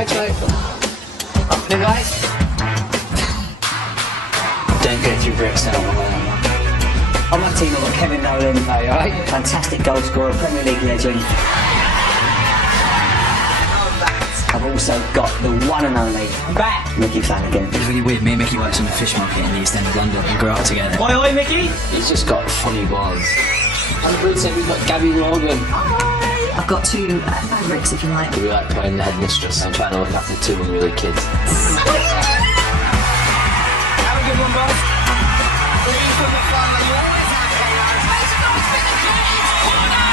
Thanks, mate. Hey, guys. Don't go through bricks now. On my team, I've got Kevin Nolan, alright? Fantastic goal scorer, Premier League legend. I've also got the one and only Mickey Flanagan. It's really weird, me and Mickey works on the fish market in the East End of London. We grew up together. Oi, oi, Mickey! He's just got funny balls. On the blue team, we've got Gabby Morgan. Hi! I've got two favourites, if you like. We like playing the headmistress and trying to look after two unruly kids. Have a good one, boss. Please put the fun that you always have, Kevin. Make some noise for the kids! Corner!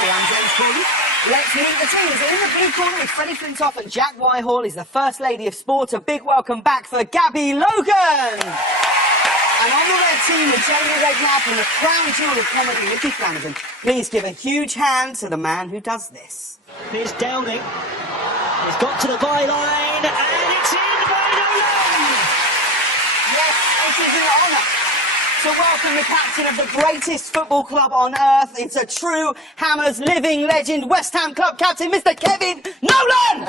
I'm James Corden. Let's meet the teams. In the blue corner is Freddie Flintoff and Jack Whitehall is the First Lady of Sport. A big welcome back for Gabby Logan. And on the red team with Jamie Redknapp and the crown jewel of comedy, Mickey Flanagan. Please give a huge hand to the man who does this. Here's Downing. He's got to the byline, and it's in by Nolan! Yes, it is an honour to welcome the captain of the greatest football club on earth. It's a true Hammers living legend, West Ham club captain, Mr. Kevin Nolan!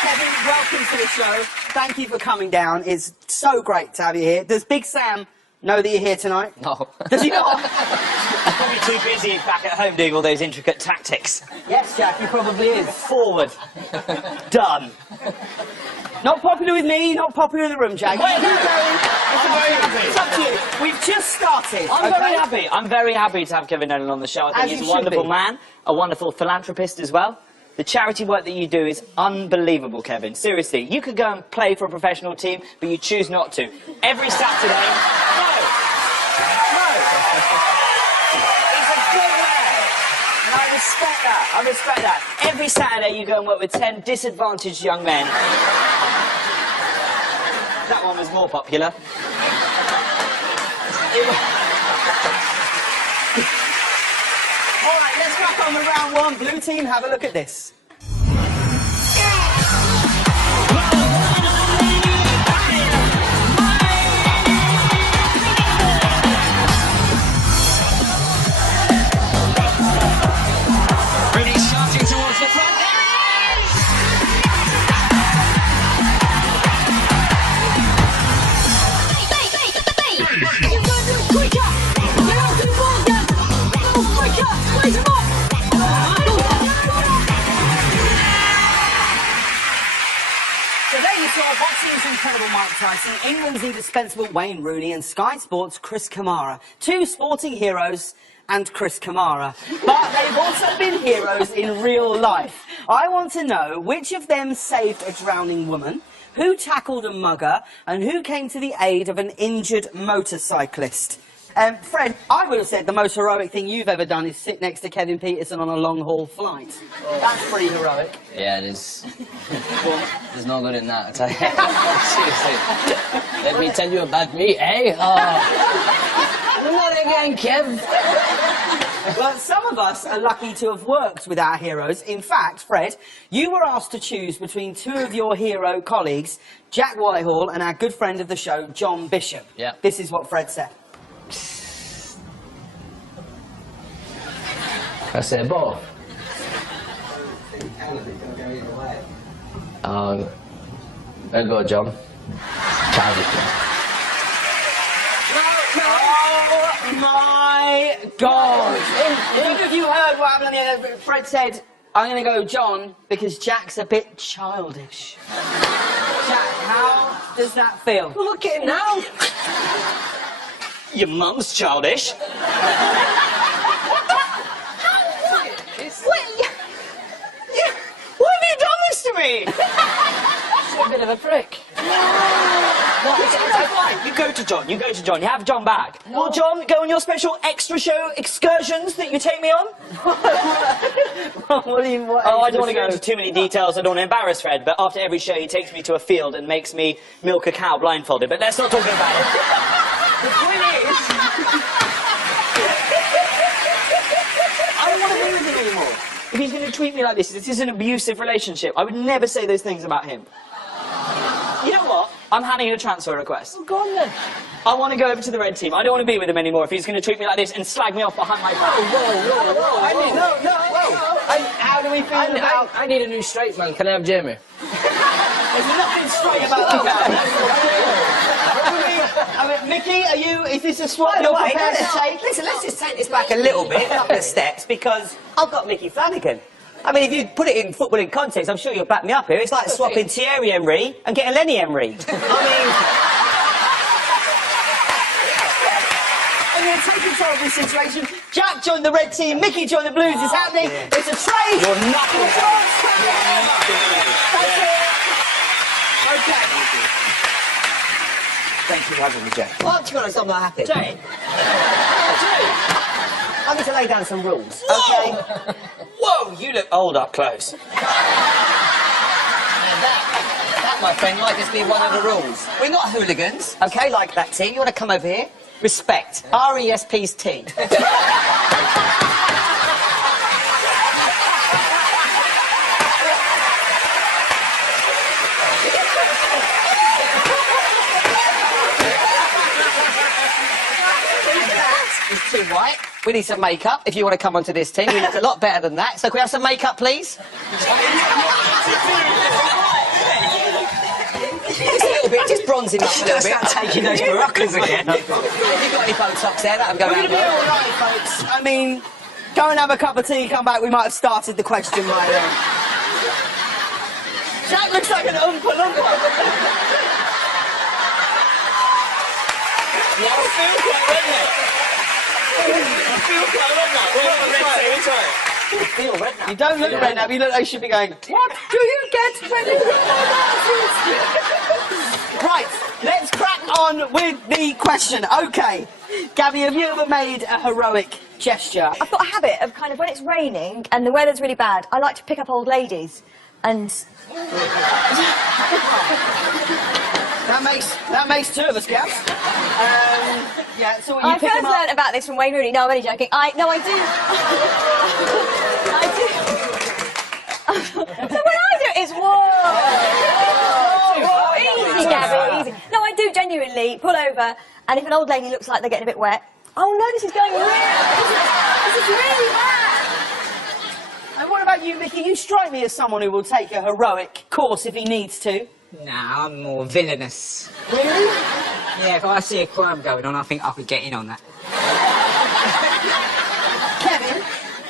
Kevin, welcome to the show. Thank you for coming down. It's so great to have you here. Does Big Sam know that you're here tonight? No. Does he not? Probably too busy back at home doing all those intricate tactics. Yes, Jack, he probably is. Forward. Done. Not popular with me, not popular in the room, Jack. Wait, You no. going? I'm very happy. It's up to you. We've just started. I'm okay? very happy. I'm very happy to have Kevin Nolan on the show. I think As he's you a should wonderful be. man, a wonderful philanthropist as well. The charity work that you do is unbelievable, Kevin. Seriously, you could go and play for a professional team, but you choose not to. Every Saturday... No! He's a good man. And I respect that. I respect that. Every Saturday you go and work with 10 disadvantaged young men. That one was more popular. All right, let's crack on with round one. Blue team, have a look at this. Really charging towards the front. There it is! So there you saw boxing's incredible Mike Tyson, England's indispensable Wayne Rooney, and Sky Sports' Chris Kamara. Two sporting heroes and Chris Kamara. But they've also been heroes in real life. I want to know which of them saved a drowning woman, who tackled a mugger, and who came to the aid of an injured motorcyclist. Fred, I would have said the most heroic thing you've ever done is sit next to Kevin Peterson on a long-haul flight. That's pretty heroic. Yeah, it is. There's no good in that, I tell you. Seriously. Let me tell you about me, eh? Not again, Kev. Well, some of us are lucky to have worked with our heroes. In fact, Fred, you were asked to choose between two of your hero colleagues, Jack Whitehall and our good friend of the show, John Bishop. Yeah. This is what Fred said. I said both. There you go, John. Oh my God! If you heard what happened on the other, Fred said, I'm going to go John because Jack's a bit childish. Jack, how does that feel? Look at him now. Your mum's childish. What have you done this to me? She's a bit of a prick. What? fine. You go to John. You go to John. You have John back. Will John go on your special extra show excursions that you take me on? What do you want? Oh, I don't want to go into too many details. I don't want to embarrass Fred. But after every show, he takes me to a field and makes me milk a cow blindfolded. But let's not talk about it. The point is, I don't want to be with him anymore. If he's going to treat me like this is an abusive relationship. I would never say those things about him. You know what? I'm handing you a transfer request. Go on then. I want to go over to the red team. I don't want to be with him anymore if he's going to treat me like this and slag me off behind my back. Whoa. I mean, no. How do we feel about... I need a new straight man. Can I have Jamie? There's nothing straight about that. I mean, Mickey, is this a swap you're prepared to take? Listen, let's just take this back a little bit, a couple of steps, because I've got Mickey Flanagan. I mean, if you put it in football in context, I'm sure you'll back me up here. It's like swapping Thierry Henry and getting Lenny Henry. I'm going to take control of this situation. Jack joined the red team, Mickey joined the blues. It's happening. It's a trade. You're nothing. That's it. Okay. Thank you for having me, Jack. Well, to be honest, I'm not happy. Jay. I need to lay down some rules. Okay. Whoa, you look old up close. That, my friend, might just be one of the rules. We're not hooligans, okay, like that team. You want to come over here? Respect. R-E-S-P's T. It's too white. We need some makeup if you want to come onto this team. You look a lot better than that. So can we have some makeup, please? Just a little bit, just bronzing up a little bit. Taking those Moroccans again. Have you got any Botox there? That'll go We're round going to be well. all right, folks. I mean, go and have a cup of tea, come back. We might have started the question right then. Jack looks like an Oompa Loompa. You don't look red now, you look like you should be going, what do you get when you Right, let's crack on with the question. Okay, Gabby, have you ever made a heroic gesture? I've got a habit of kind of when it's raining and the weather's really bad, I like to pick up old ladies and... That makes two of us, Gab. Yeah, so when you I pick first them up... learned about this from Wayne Rooney. No, I'm only joking. I do. I do. So when I do it, it's whoa. Easy, Gabby, easy. No, I do genuinely pull over, and if an old lady looks like they're getting a bit wet, oh no, this is going really... This is really bad. And what about you, Mickey? You strike me as someone who will take a heroic course if he needs to. Nah, I'm more villainous. Really? Yeah, if I see a crime going on, I think I could get in on that. Kevin,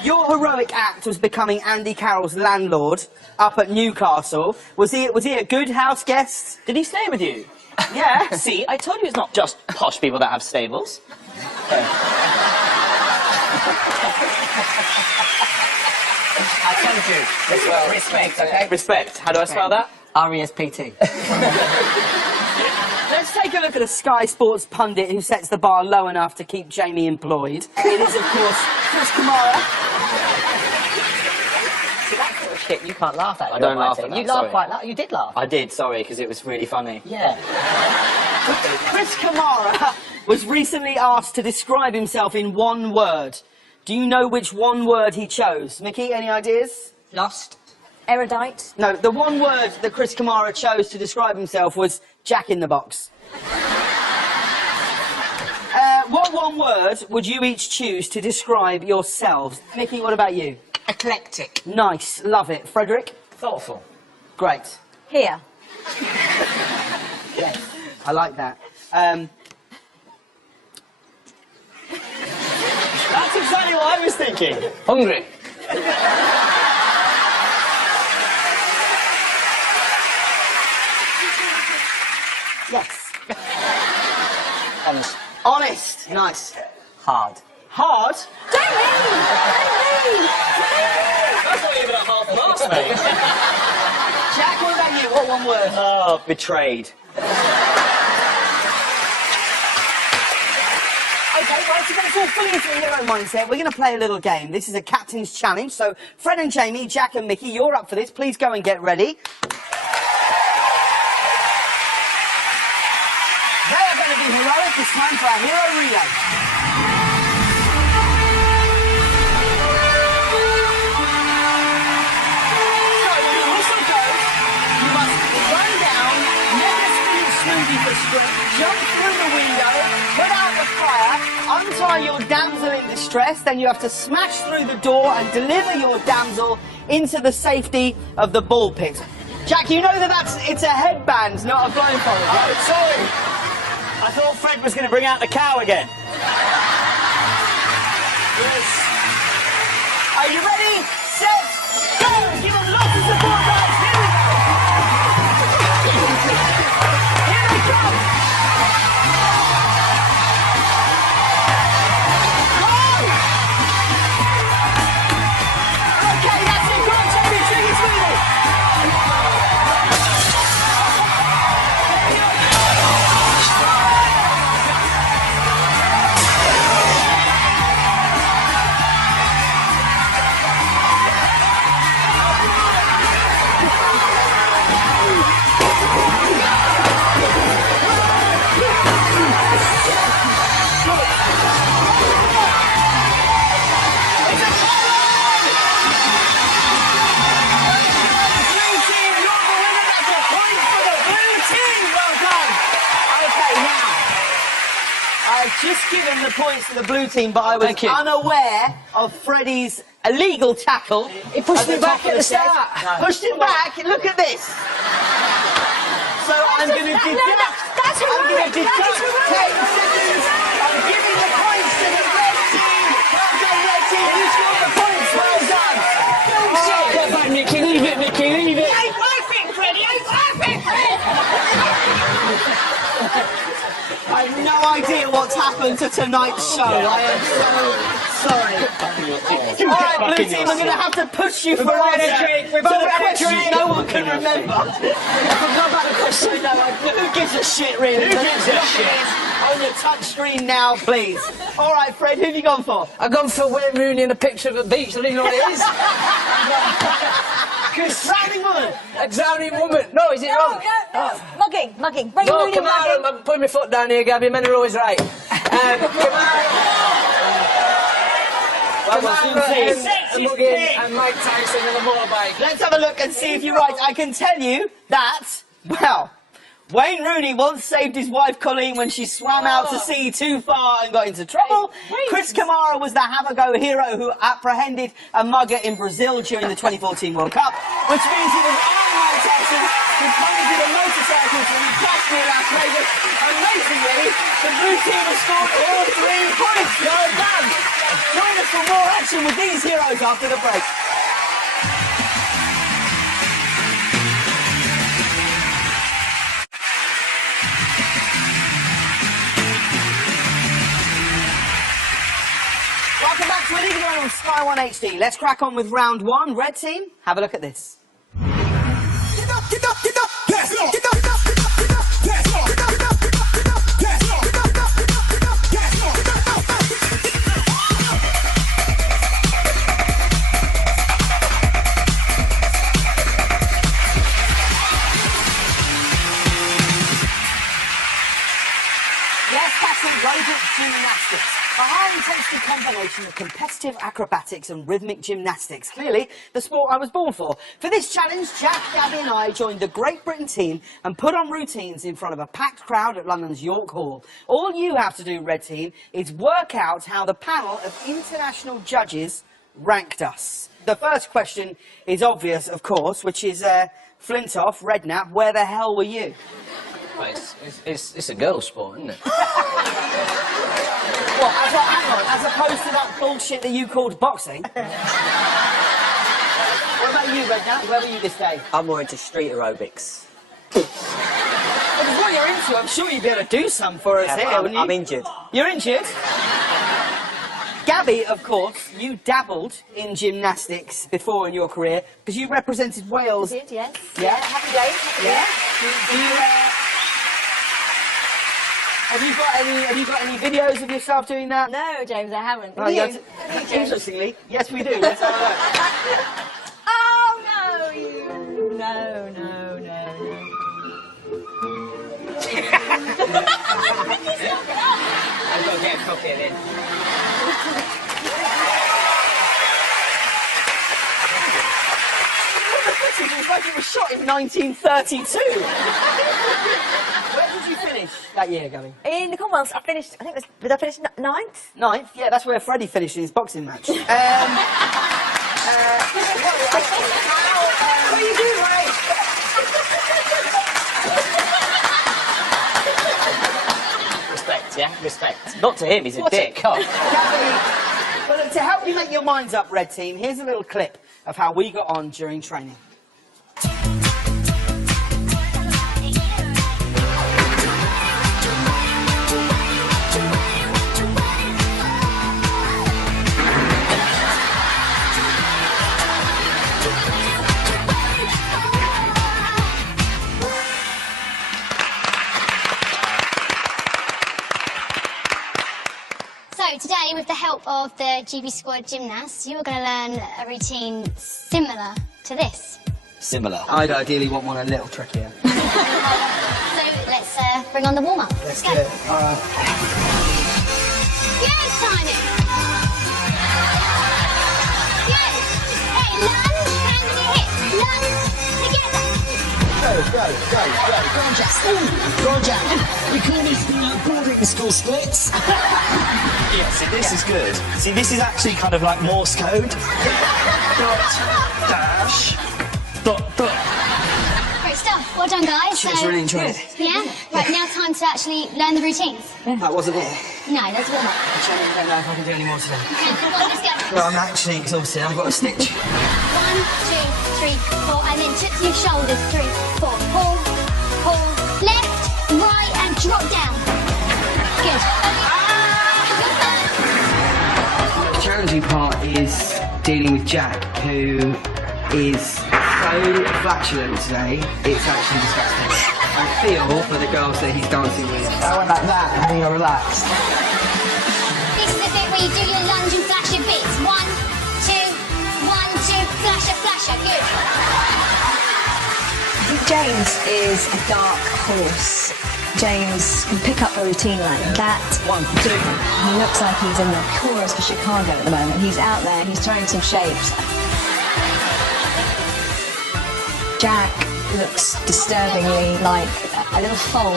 your heroic act was becoming Andy Carroll's landlord up at Newcastle. Was he a good house guest? Did he stay with you? Yeah. See, I told you it's not just posh people that have stables. I told you. Respect, okay? Respect. How do I spell that? R-E-S-P-T. Let's take a look at a Sky Sports pundit who sets the bar low enough to keep Jamie employed. It is, of course, Chris Kamara. See, that sort of shit you can't laugh at. I don't laugh at that, You sorry. laugh quite loud. You did laugh. I did, sorry, because it was really funny. Yeah. Chris Kamara was recently asked to describe himself in one word. Do you know which one word he chose? Mickey, any ideas? Lost. Erudite. No, the one word that Chris Kamara chose to describe himself was Jack in the Box. What one word would you each choose to describe yourselves? Mickey, what about you? Eclectic. Nice, love it. Frederick? Thoughtful. Great. Here. Yes, I like that. That's exactly what I was thinking. Hungry. Yes. Honest. Honest. Nice. Hard. Hard. That's not even a half pass, mate. Jack, what about you? What one word? Oh, betrayed. Once we're fully into the hero mindset, we're going to play a little game. This is a captain's challenge. So, Fred and Jamie, Jack and Mickey, you're up for this. Please go and get ready. They are going to be heroic. It's time for our hero relay. So, when the whistle goes, you must run down, make a spinning smoothie for sprint, jump through the window, put out the fire, untie your damsel in distress, then you have to smash through the door and deliver your damsel into the safety of the ball pit. Jack, you know it's a headband, not a blindfold. Oh, sorry. I thought Fred was going to bring out the cow again. Yes. Are you ready? Set, go! Give them lots of support, guys. Here we go. Here they come. Okay, that's it. Go on, Jamie. Drink it smoothie. I've just given the points to the blue team, but I was unaware of Freddie's illegal tackle. He pushed me back at the start. Pushed him back. Look at this. So I'm going to deduct. That's I'm going to heroic. That is deduct 10 heroic. seconds. I'm giving the points to the red team. Well done, red team. You scored the points. Well done. Get back, Mickey. Leave it, Mickey. Leave it. Ain't perfect, Freddie. Ain't perfect, Fred. I have no idea what's happened to tonight's show. I am so sorry. All right, blue team, I'm going to have to push you for answer to the question no one can remember. I forgot about the question. No, who gives a shit, really? Who gives a shit? On the touch screen now, please. All right, Fred, who have you gone for? I've gone for Wayne Rooney in a picture of a beach. I don't even know what it is. Drowning woman. A drowning woman. No, is it wrong? No. Mugging. Wayne No, Rooney come mugging. on, I'm putting my foot down here, Gabby. Men are always right. And Mike Tyson on a motorbike. Let's have a look and see if you're right. I can tell you that, well, Wayne Rooney once saved his wife Colleen when she swam out to sea too far and got into trouble. Chris Kamara was the have-a-go hero who apprehended a mugger in Brazil during the 2014 World Cup, which means he was Iron Mike Tyson, who piloted a motorcycle to crash near Las Vegas. Amazingly, the blue team has scored all 3 points. Well done. Join us for more action with these heroes after the break. Welcome back to Illegal on Sky 1 HD. Let's crack on with round 1. Red team, have a look at this. Get up, get up, get up, yes, get up, get up, get up, get up, yes, get up, get up, get up, get up, yes, get up, get up, get up, yes, get up, get up. Yes, Captain, Rodent Gymnastics. A highly tasty combination of competitive acrobatics and rhythmic gymnastics. Clearly, the sport I was born for. For this challenge, Jack, Gabby and I joined the Great Britain team and put on routines in front of a packed crowd at London's York Hall. All you have to do, Red Team, is work out how the panel of international judges ranked us. The first question is obvious, of course, which is Flintoff, Redknapp, where the hell were you? Well, it's a girl sport, isn't it? What, hang on, as opposed to that bullshit that you called boxing? What about you, Redknapp? Where were you this day? I'm more into street aerobics. Well, with what you're into, I'm sure you'd be able to do some for us here, wouldn't you? I'm injured. You're injured? Gabby, of course, you dabbled in gymnastics before in your career, because you represented Wales. Did, yes. Yeah? Happy days. Yeah? Do you, Have you got any videos of yourself doing that? No, James, I haven't. Oh, You? yes. Interestingly, yes, we do. Let's have a look. Oh, no, you. No, no, no, no. I've got to get a copy of this. It's like it was shot in 1932. Where did you finish that year, Gabby? In the Commonwealth, I finished, I think it was, did I finish ninth? Ninth? Yeah, that's where Freddie finished in his boxing match. What do you do, Ray? Respect, yeah? Respect. Not to him, he's a What a dick. cock. Well, look, to help you make your minds up, Red Team, here's a little clip of how we got on during training. So today, with the help of the GB Squad gymnasts, you are going to learn a routine similar to this. Similar. I'd ideally want one a little trickier. So let's bring on the warm-up. Let's go. All right. Yes, timing. Yes. Hey, lunge, hands on your hips. Lunge together. Go on, Jack. Go on, Jack. We call this the boarding school splits. Yeah, see, this is good. See, this is actually kind of like Morse code. Dot, dash, dot, dot. Great stuff. Well done, guys. Cheers, really enjoyed it. Yeah? Right, now time to actually learn the routines. That wasn't it. No, that's warm-up. I don't know if I can do any more today. Okay, come on, let's go. Well, I'm actually exhausted. I've got a stitch. 1, 2, 3, 4, and then tip to your shoulders. 3, 4. Pull, pull, left, right, and drop down. Good. The challenging part is dealing with Jack, who is so flatulent today, it's actually disgusting. I feel for the girls that he's dancing with. I went like that, and then you're relaxed. This is the bit where you do your lunge and flash your bits. 1, 2, 1, 2, flasher, flasher. Good. James is a dark horse. James can pick up a routine like that. 1, 2. He looks like he's in the chorus for Chicago at the moment. He's out there, he's throwing some shapes. Jack looks disturbingly like a little foal.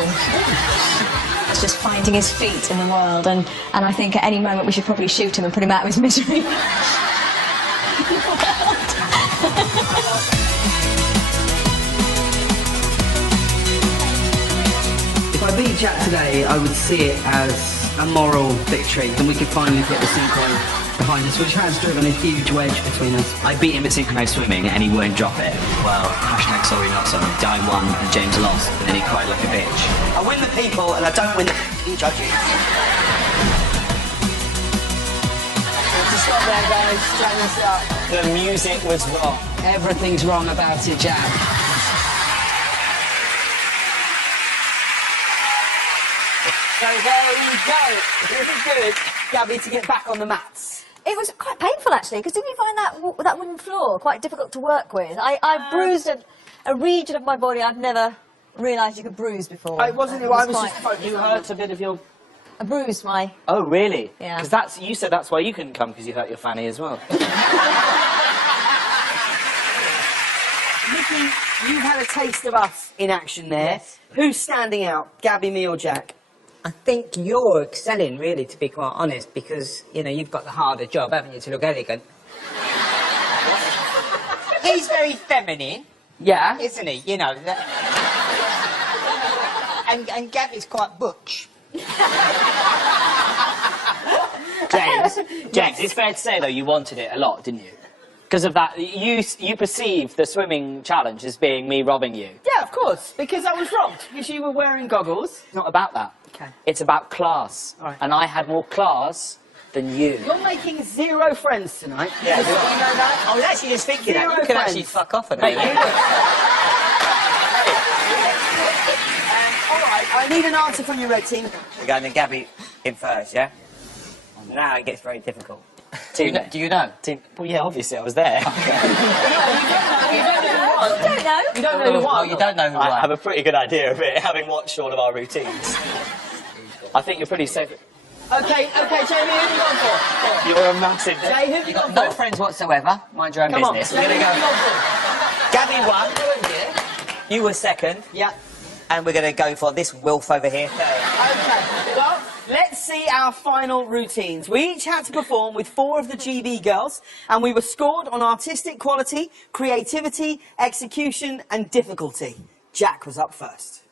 He's just finding his feet in the world, and I think at any moment we should probably shoot him and put him out of his misery. If I beat Jack today, I would see it as a moral victory, and we could finally get the synchro behind us, which has driven a huge wedge between us. I beat him at synchronized swimming and he won't drop it. Well, hashtag sorry not sorry. Di won and James lost, and then he cried like a bitch. I win the people and I don't win the judges. Stop there, guys. Straighten us up. The music was wrong. Everything's wrong about it, Jack. So there you go. It was good, Gabby, to get back on the mats. It was quite painful, actually, because didn't you find that wooden floor quite difficult to work with? I bruised a region of my body I've never realised you could bruise before. I wasn't. I was just focused. You hurt a bit of your... I bruised my... Oh, really? Yeah. Because that's... You said that's why you couldn't come, because you hurt your fanny as well. Nikki, you had a taste of us in action there. Yes. Who's standing out, Gabby, me or Jack? I think you're excelling, really, to be quite honest, because, you know, you've got the harder job, haven't you, to look elegant. He's very feminine, Yeah. isn't he? You know. And Gabby's quite butch. James, it's fair to say, though, you wanted it a lot, didn't you? Because of that, you perceived the swimming challenge as being me robbing you. Yeah, of course, because I was robbed, because you were wearing goggles. It's not about that. Okay. It's about class. All right. And I had more class than you. You're making 0 friends tonight. Yeah, Do you know that? I was actually just thinking that. You Zero could actually friends. fuck off at Hey, that. All right, I need an answer from your red team. go, and then Gabby in first, yeah? Now it gets very difficult. Do you know? Well, yeah, obviously I was there. You don't know. You don't know who won? Oh, you don't know who I won. have a pretty good idea of it, having watched all of our routines. I think you're pretty safe. Okay, Jamie, who have you gone for? You're a massive... Jay, who have you gone for? No friends whatsoever. Mind your own Come on, business. Jamie, We're who have going you to gone go. Gabby won. You were second. Yeah. And we're going to go for this Wilf over here third. Okay, well, let's see our final routines. We each had to perform with 4 of the GB girls, and we were scored on artistic quality, creativity, execution, and difficulty. Jack was up first.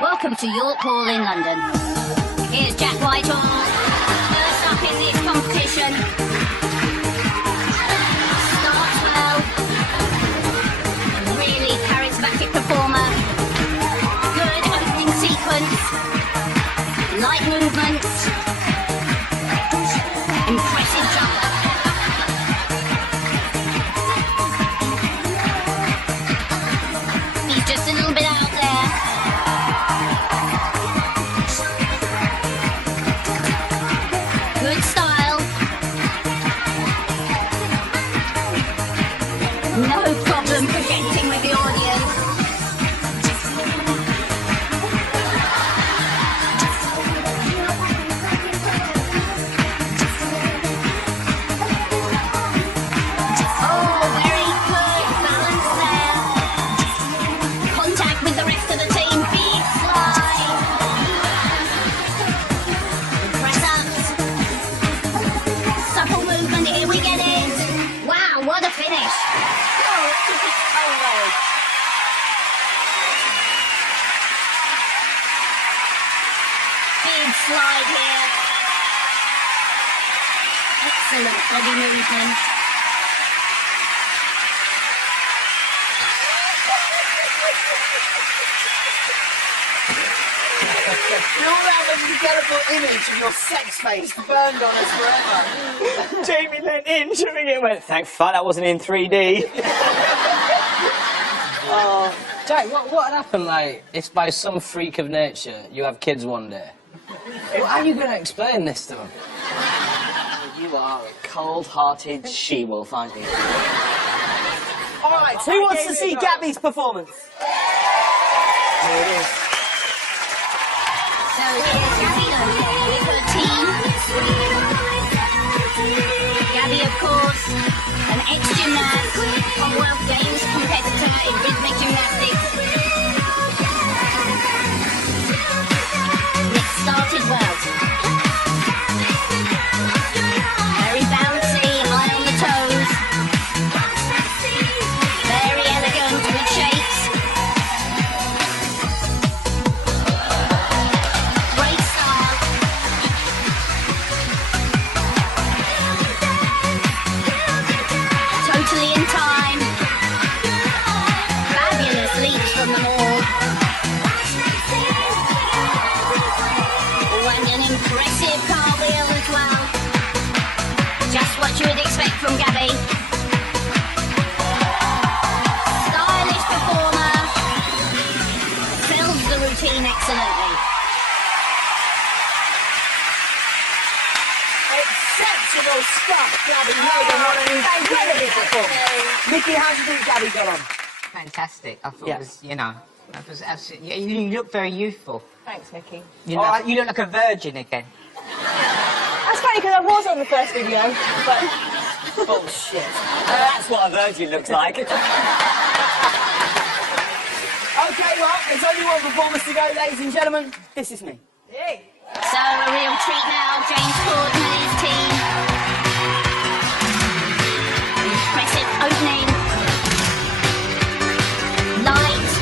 Welcome to York Hall in London. Here's Jack Whitehall, first up in this competition. Starts well. Really charismatic performer. Good opening sequence. Light movements. Impressive jumper. He's just a little bit out there. Good style. No problem projecting with the audience. Oh, very good balance there. Contact with the rest of the team. Big slide. Press ups. Supple movement. Here we get it. Wow, what a finish. Big slide here. Excellent body movement. We all have an indelible image of your sex face burned on us forever. Jamie leant in, showing it, and went, thank fuck that wasn't in 3D. Oh, Jack, what happened, like, if by some freak of nature you have kids one day? How are you going to explain this to them? You are a cold-hearted she-wolf, aren't you? All right, who wants to see Gabby's performance? Here it is. So here's Gabby with her team. Gabby, of course, an ex-gymnast, Commonwealth Games competitor in rhythmic gymnastics. It started well. Very bouncy, high on the toes. Very elegant, good shapes. Great style. Totally in time. Fabulous leaps from them all. Oh, and an impressive cartwheel as well. Just what you would expect from Gabby. Stylish performer. Fills the routine excellently. Exceptional stuff, Gabby. What an incredible performance. Nikki, how do you think Gabby got on? Fantastic. I thought Yeah. it was, that was absolutely... You look very youthful. Thanks, Mickey. You look like a virgin again. That's funny because I was on the first video, but Bullshit. That's what a virgin looks like. Okay, well, there's only one performance to go, ladies and gentlemen. This is me. So a real treat now, James Courtney's team. Impressive opening. Light.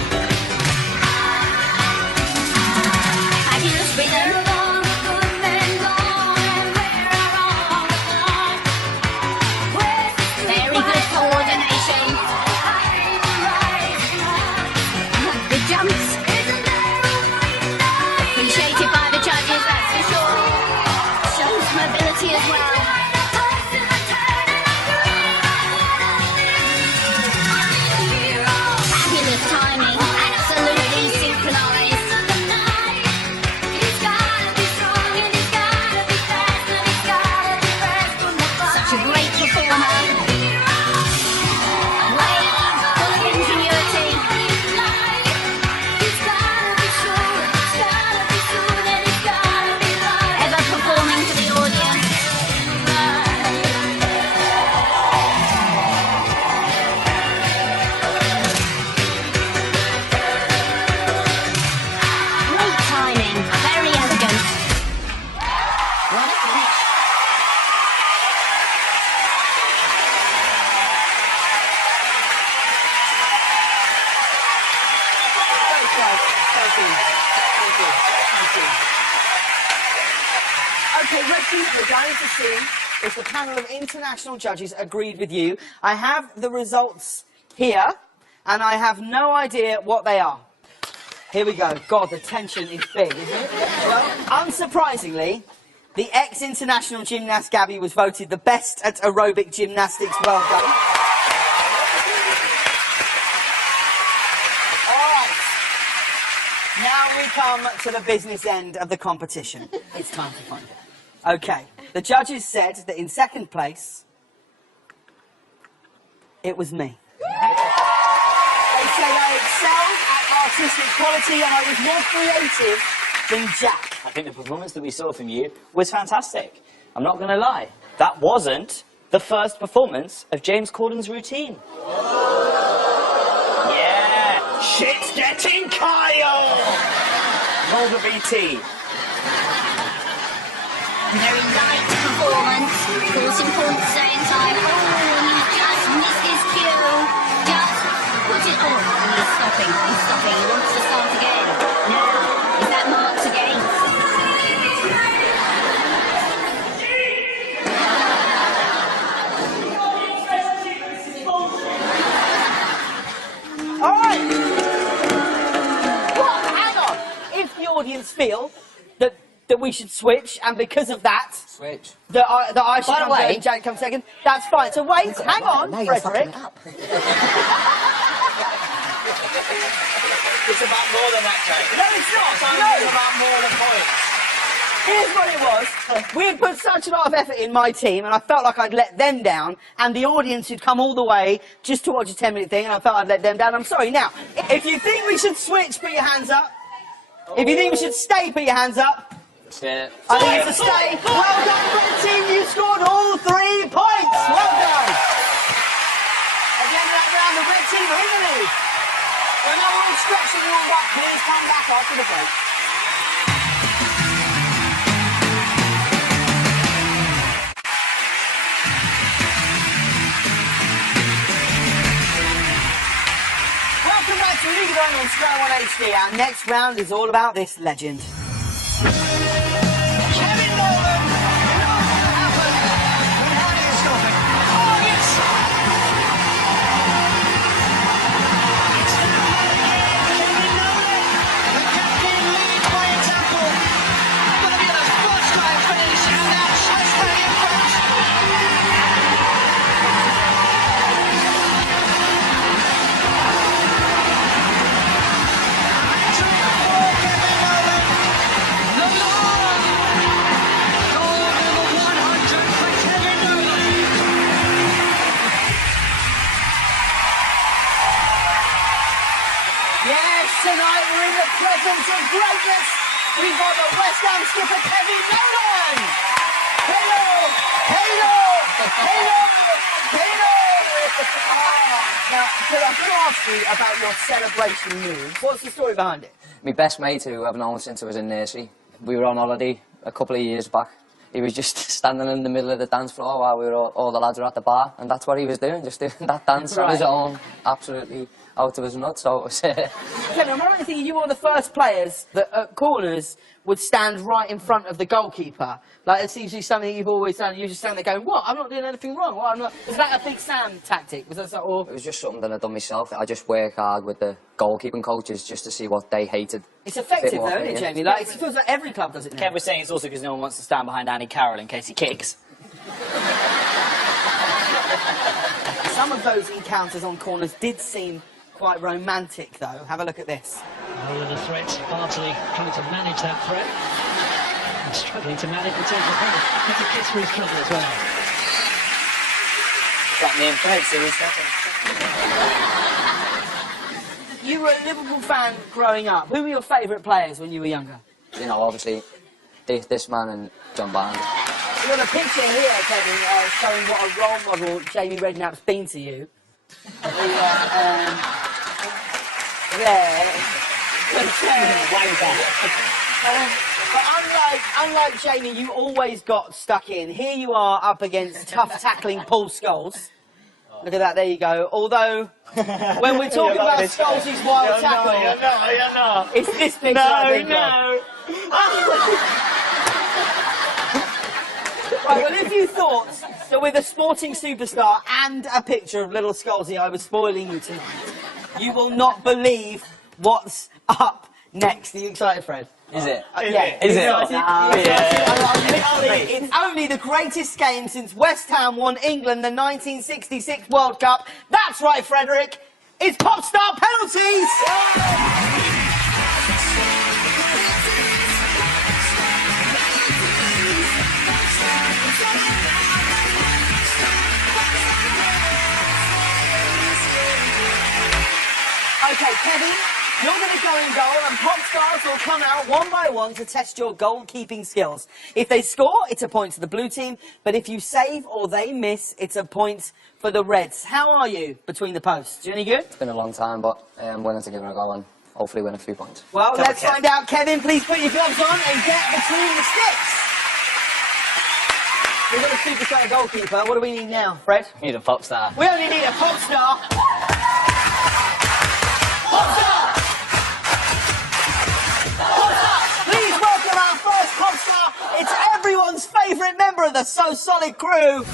Fabulous rhythm. Very good coordination. Good jumps. Appreciated by the judges, that's for sure. Shows mobility as well. Okay, Ricky, we're going to see if the panel of international judges agreed with you. I have the results here, and I have no idea what they are. Here we go. God, the tension is big, isn't it? Well, unsurprisingly, the ex-international gymnast Gabby was voted the best at aerobic gymnastics. Well done. All right. Now we come to the business end of the competition. It's time to find it. Okay. The judges said that in second place, it was me. They said I excelled at artistic quality and I was more creative than Jack. I think the performance that we saw from you was fantastic. I'm not going to lie. That wasn't the first performance of James Corden's routine. Yeah! Shit's getting Kyle! Roll the BT. Very light performance. Of course, important to say inside. Oh, he's just missed his cue. Just put it on. He's stopping. He's stopping. He wants to start again. Now, is that marked again? All right. Well, hang on. If the audience feel that we should switch, and because of that, Switch. that I should By the come way- third and Jack come second, that's fine. So wait, hang on, Now you're Frederick. fucking up. It's about more than that, Jake. No, it's not. It's No. about more than points. Here's what it was. We had put such a lot of effort in my team, and I felt like I'd let them down, and the audience had come all the way just to watch a 10-minute thing, and I felt I'd let them down. I'm sorry. Now, if you think we should switch, put your hands up. If you think we should stay, put your hands up. Yeah. I think it's a stay. Well done, red team. You scored all 3 points. Well done. At the end of that round, the red team are in the lead. We're now all stretching you all up. Please come back after the break. Welcome back to League of One on Sky One HD. Our next round is all about this legend. Kevin Nolan! What happened? And how did it stop it? Oh, yes! It's the Kevin Nolan! The captain leads by example. Gonna be the first time finish, and that's Australian first. Yes, tonight we're in the presence of greatness. We've got the West Ham skipper Kevin Nolan. Hello, hello, hello, hello. Now, Phil, I'm going to ask you about your celebration move. What's the story behind it? My best mate, who I've known since I was in nursery, we were on holiday a couple of years back. He was just standing in the middle of the dance floor while we were all the lads were at the bar, and that's what he was doing, just doing that dance on his own, absolutely out of his nuts. So it was. Kevin, I'm right in thinking you were one of the first players that at corners would stand right in front of the goalkeeper. Like, it seems to be something you've always done. You just stand there going, "What? I'm not doing anything wrong. What? I'm not." Was that a Big Sam tactic? Was that sort of? It was just something that I'd done myself. I just work hard with the goalkeeping coaches just to see what they hated. It's effective, Bit more though, isn't it, thing, yeah. Jamie? Like, it feels like every club does it now. Kev was saying it's also because no one wants to stand behind Andy Carroll in case he kicks. Some of those encounters on corners did seem quite romantic, though. Have a look at this. Nolan a threat, Bartley trying to manage that threat and struggling to manage the tempo. It's a kiss for his trouble as well. Got me in place, it was You were a Liverpool fan growing up. Who were your favourite players when you were younger? You know, obviously, this man and John Barnes. We've got a picture here, Kevin, showing what a role model Jamie Redknapp's been to you. There. way back. But unlike Jamie, you always got stuck in. Here you are up against tough tackling Paul Scholes. Look at that, there you go. Although, when we're talking about Scholes' wild tackle, it's this picture I think of. Right, well, if you thought that with a sporting superstar and a picture of little Scalzi I was spoiling you tonight, you will not believe what's up next. Are you excited, Fred? Is it? Yeah. Is it? It's only the greatest game since West Ham won England the 1966 World Cup. That's right, Frederick. It's Pop Star Penalties! Okay, Kevin, you're going to go in goal and pop stars will come out one by one to test your goalkeeping skills. If they score, it's a point to the blue team, but if you save or they miss, it's a point for the Reds. How are you between the posts? You any good? It's been a long time, but I'm willing to give it a go and hopefully win a few points. Well, let's find out. Kevin, please put your gloves on and get between the sticks. We've got a superstar goalkeeper. What do we need now, Fred? We need a pop star. We only need a pop star. Pop star! Pop star! Please welcome our first pop star. It's everyone's favourite member of the So Solid crew.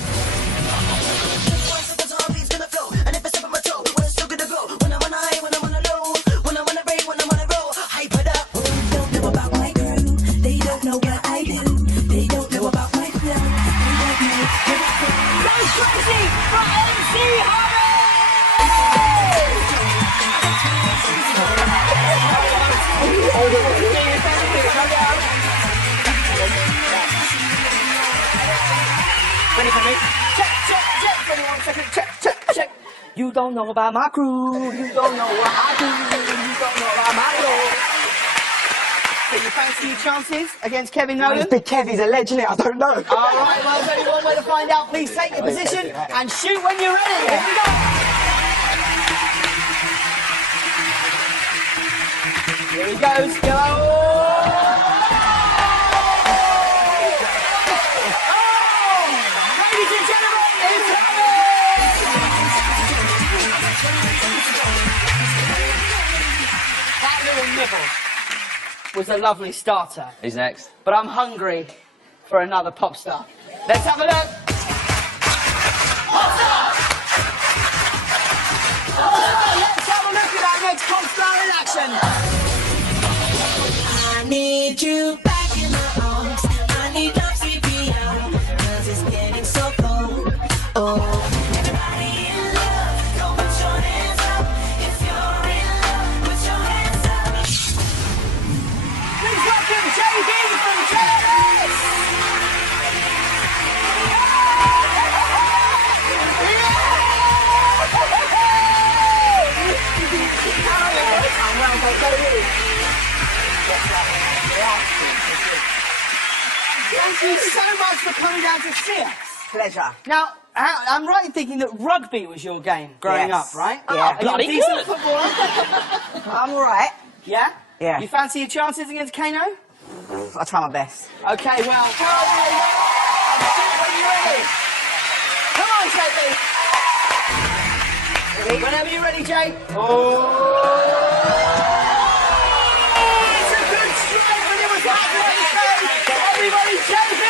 Ready for me? Check, check, check. 21 seconds. Check, check, check. You don't know about my crew. You don't know what I do. You don't know about my crew. So you fancy your chances against Kevin Nolan? Big Kev, he's a legend. I don't know. All right, well, there's only one way to find out. Please take your position and shoot when you're ready. Here we go. Here he goes. Go. Was a lovely starter. Who's next? But I'm hungry for another pop star. Let's have a look. Pop star! Pop star! Let's have a look at our next pop star in action. I need you back in my arms. I need love CPR, 'cause it's getting so cold. Oh, everybody in love, go put your hands up. If you're in love, put your hands up. Please welcome JB from Genesis! Thank you so much for coming down to see us. Pleasure. Now, I'm right in thinking that rugby was your game growing Yes. up, right? Yeah. Are you a Bloody decent good. footballer? I'm all right. Yeah? Yeah. You fancy your chances against Kano? I'll try my best. Okay, well, when you're ready. Come on, JB. Whenever you're ready, Jay. Oh! It's a good strike, but it was not very safe. Everybody, JB!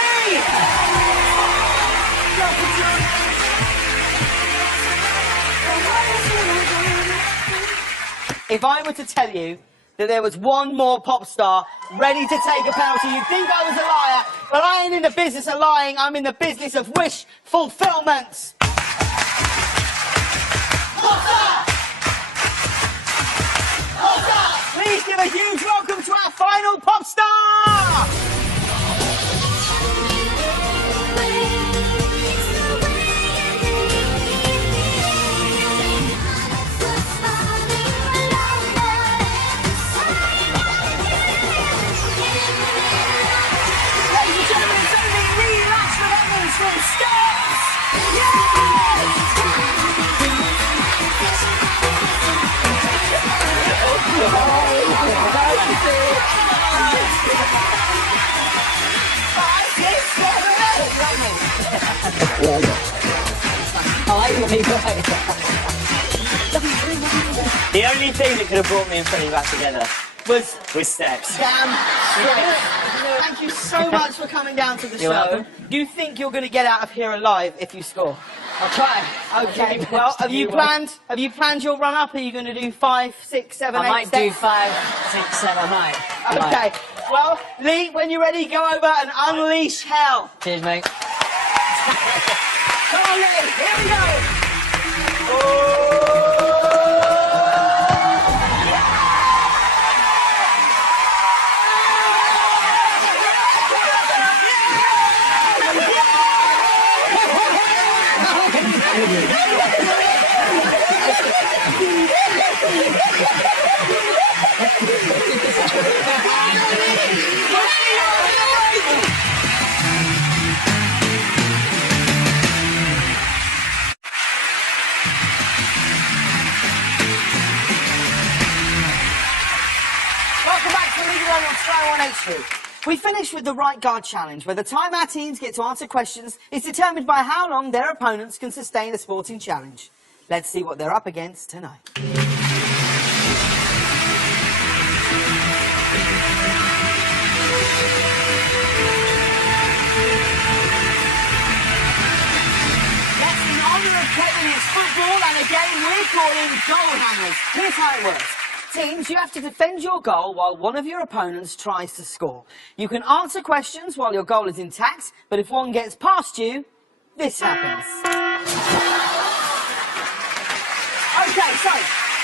If I were to tell you that there was one more pop star ready to take a penalty, you'd think I was a liar, but I ain't in the business of lying, I'm in the business of wish fulfillment. Pop star! Pop star! Please give a huge welcome to our final pop star! Ladies and gentlemen, it's only Lee Lashford Evans from Scarps! The only thing that could have brought me and Freddie back together was With steps. damn straight. Thank you so much for coming down to the You're show. welcome. Do you think you're going to get out of here alive if you score? I'll try. Okay. Well, have you planned your run up? Are you going to do 5, 6, 7, 8 I might do steps? 5, 6, 7. I might. Okay. Well, Lee, when you're ready, go over and unleash hell. Cheers, mate. Come on, Lee. Here we go. Welcome back to League One on Sky One H2. We finished with the right guard challenge, where the time our teams get to answer questions is determined by how long their opponents can sustain a sporting challenge. Let's see what they're up against tonight. That's in honour of Kevin, it's football, and again we're calling goal hammers. Here's how it works. Teams, you have to defend your goal while one of your opponents tries to score. You can answer questions while your goal is intact, but if one gets past you, this happens. Okay, so,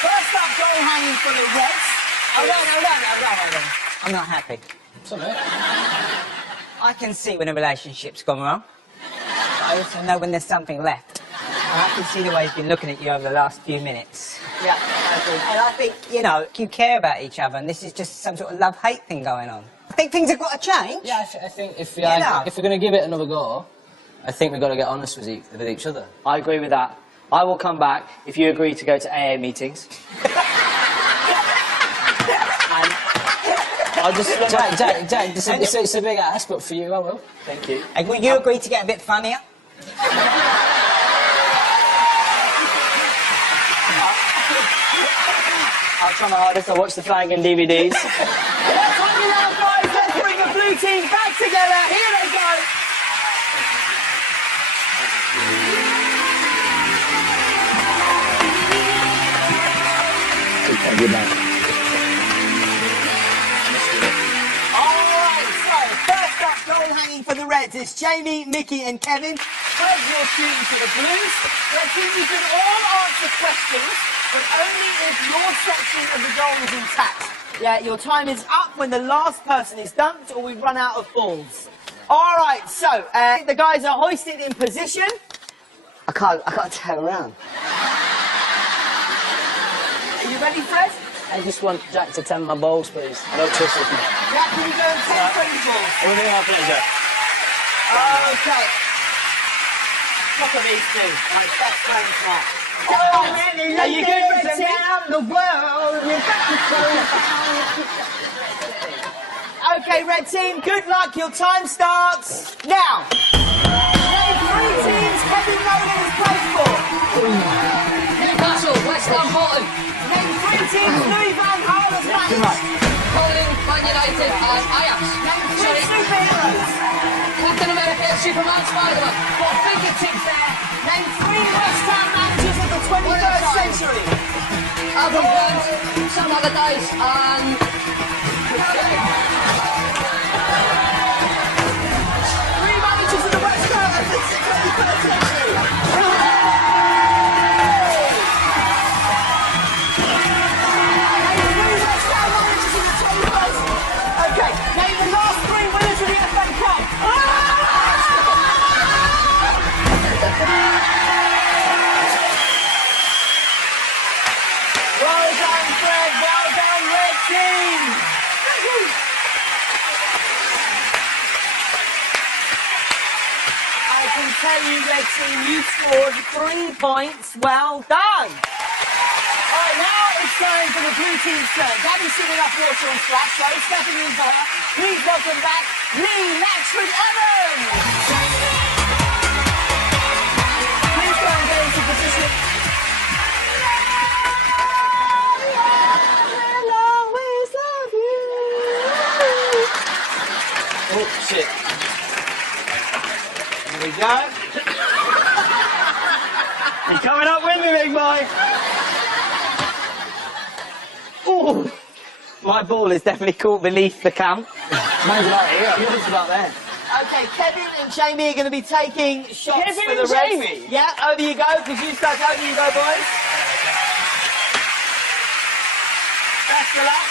first up, goal hanging for the Reds. Hold on. I'm not happy. I can see when a relationship's gone wrong. I also know when there's something left. And I can see the way he's been looking at you over the last few minutes. Yeah, I agree. And I think, you know, you care about each other, and this is just some sort of love-hate thing going on. I think things have got to change. Yeah, I think if know. if we're going to give it another go, I think we've got to get honest with each other. I agree with that. I will come back if you agree to go to AA meetings. And I'll just... Jack, it's a big ask, but for you, I will. Thank you. And will you agree to get a bit funnier? I'll try my hardest. I'll watch the Flanagan DVDs. Let's bring it out, guys. Let's bring the blue team back together. Here they go. Alright, so first up, goal hanging for the Reds is Jamie, Mickey and Kevin. Here's your shooting to the Blues. Let's see if you can all answer questions, but only if your section of the goal is intact. Yeah, your time is up when the last person is dunked or we run out of balls. Alright, so the guys are hoisted in position. I can't turn around. Are you ready, Fred? I just want Jack to tend my balls, please. I don't trust him. Jack, can you go and tend Freddie's balls? It will be my pleasure. Okay. Look at these two. My best friends, Mark. Oh, really? Are you good, Red Team? The world. Okay, Red Team, good luck. Your time starts now. Name 3 teams Kevin Nolan has played for. Newcastle, West Ham, Bolton. Name 3 teams Louis van Gaal has managed. Bowling, Man United, and Ajax. Name 3 superheroes. Captain America, Superman, Spider-Man. What fingertips there? Name 3 West Ham managers of the 21st century. Adam Burns, Sam Allardyce, and... 3 managers of the West Ham of the 21st century. Name 3 West Ham managers of the 21st. Okay, name the last 3 winners of the FA Cup. Well done, Fred. Well done, Red Team. I can tell you, Red Team, you scored 3 points. Well done. All right, now it's time for the blue team's turn. Gabby's sitting up water and splash, so stepping in for her. Please welcome back Lee Latchford Evans. Please go and get into position. I'll always love Coming up with me, big boy. Ooh. My ball is definitely caught beneath the camp. Mine's about here, yours is about there. Okay, Kevin and Jamie are going to be taking shots Kevin for the and Reds. Jamie? Yeah, over you go, because you start, over you go, boys. Best of luck.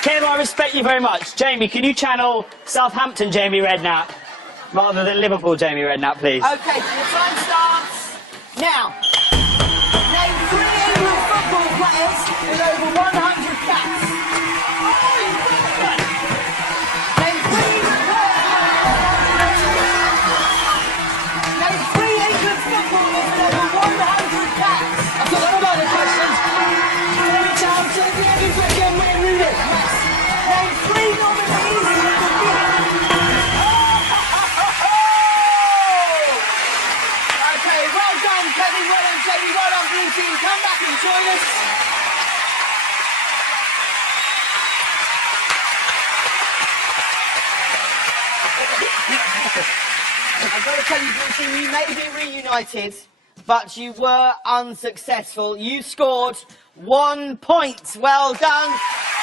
Kev, I respect you very much. Jamie, can you channel Southampton Jamie Redknapp rather than Liverpool Jamie Redknapp, please? Okay, so the time starts now. Name 3 England football players with over 100 caps. Name 3 England footballers with over 100 caps. I've got one of other questions. Every time Jamie Evans again, Wayne Rooney. Name 3 nominees for the Okay, well done, Kevin. Well done, Jamie. Well done, Blue Team. Come back and join us. I've got to tell you, Blue Team, you may be reunited, but you were unsuccessful. You scored 1 point. Well done.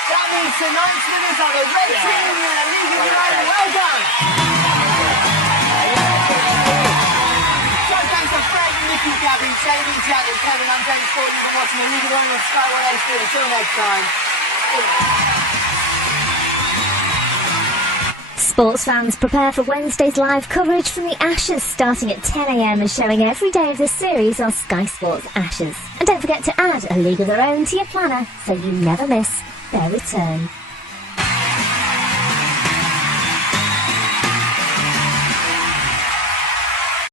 That means tonight's winners are the Red Team in a league of their own. Well done. So thanks to Fred, Nicky, Gabby, Jamie, Jack, and Kevin. I'm James Ford. You've been watching the League of Their Own on Sky 1 HD. Until next time. Sports fans, prepare for Wednesday's live coverage from the Ashes, starting at 10 a.m. and showing every day of this series on Sky Sports Ashes. And don't forget to add a League of Their Own to your planner so you never miss their return.